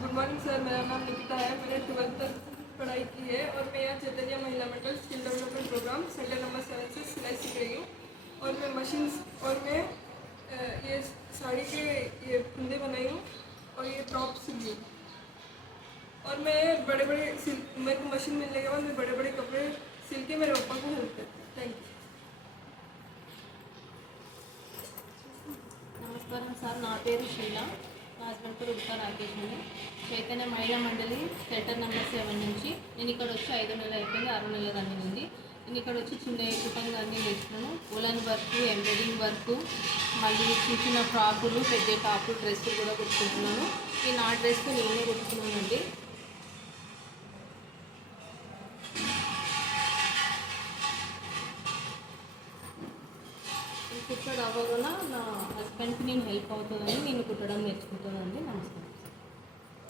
Good morning sir, मेरा नाम निकिता है। मैंने 12th तक पढ़ाई की है और मैं यहाँ Chaitanya Mahila Mandal skill development programme centre number 7 से सिलाई सीख रही हूँ। और मैं मशीन्स और मैं ये साड़ी के ये फंदे बनाई हूँ और ये टॉप सिली हूँ। और मैं बड़े बड़े मेरे को मशीन मिलने के बाद मैं बड़े बड़े कपड़े सिल के मेरे पापा को हेल्प करती हूँ। Thank you. నమస్కారం సార్, నా పేరు షీలా. మా హస్బెండ్ పేరు ఉడతా రాకేష్ అండి. చైతన్య మహిళా మండలి సెంటర్ నెంబర్ 7 నుంచి నేను ఇక్కడ వచ్చి 5 నెలలు అయిపోయింది, 6 నెలలు రన్నింగ్ ఉంది. నేను ఇక్కడ వచ్చి చిన్న ఏకృతంగా అన్నీ నేర్చుకున్నాను. ఉలన్ వర్క్, ఎంబ్రాయిడింగ్ వర్క్, మళ్ళీ చిన్న చిన్న ఫ్రాకులు, పెద్ద టాపులు, డ్రెస్సులు కూడా కుట్టుకుంటున్నాను. ఈ నా డ్రెస్ నేనే కుట్టుకున్నానండి. కుట్టడం అవ్వకుండా నా హస్బెండ్కి నేను హెల్ప్ అవుతుందని నేను కుట్టడం నేర్చుకుంటానండి. నమస్కారం.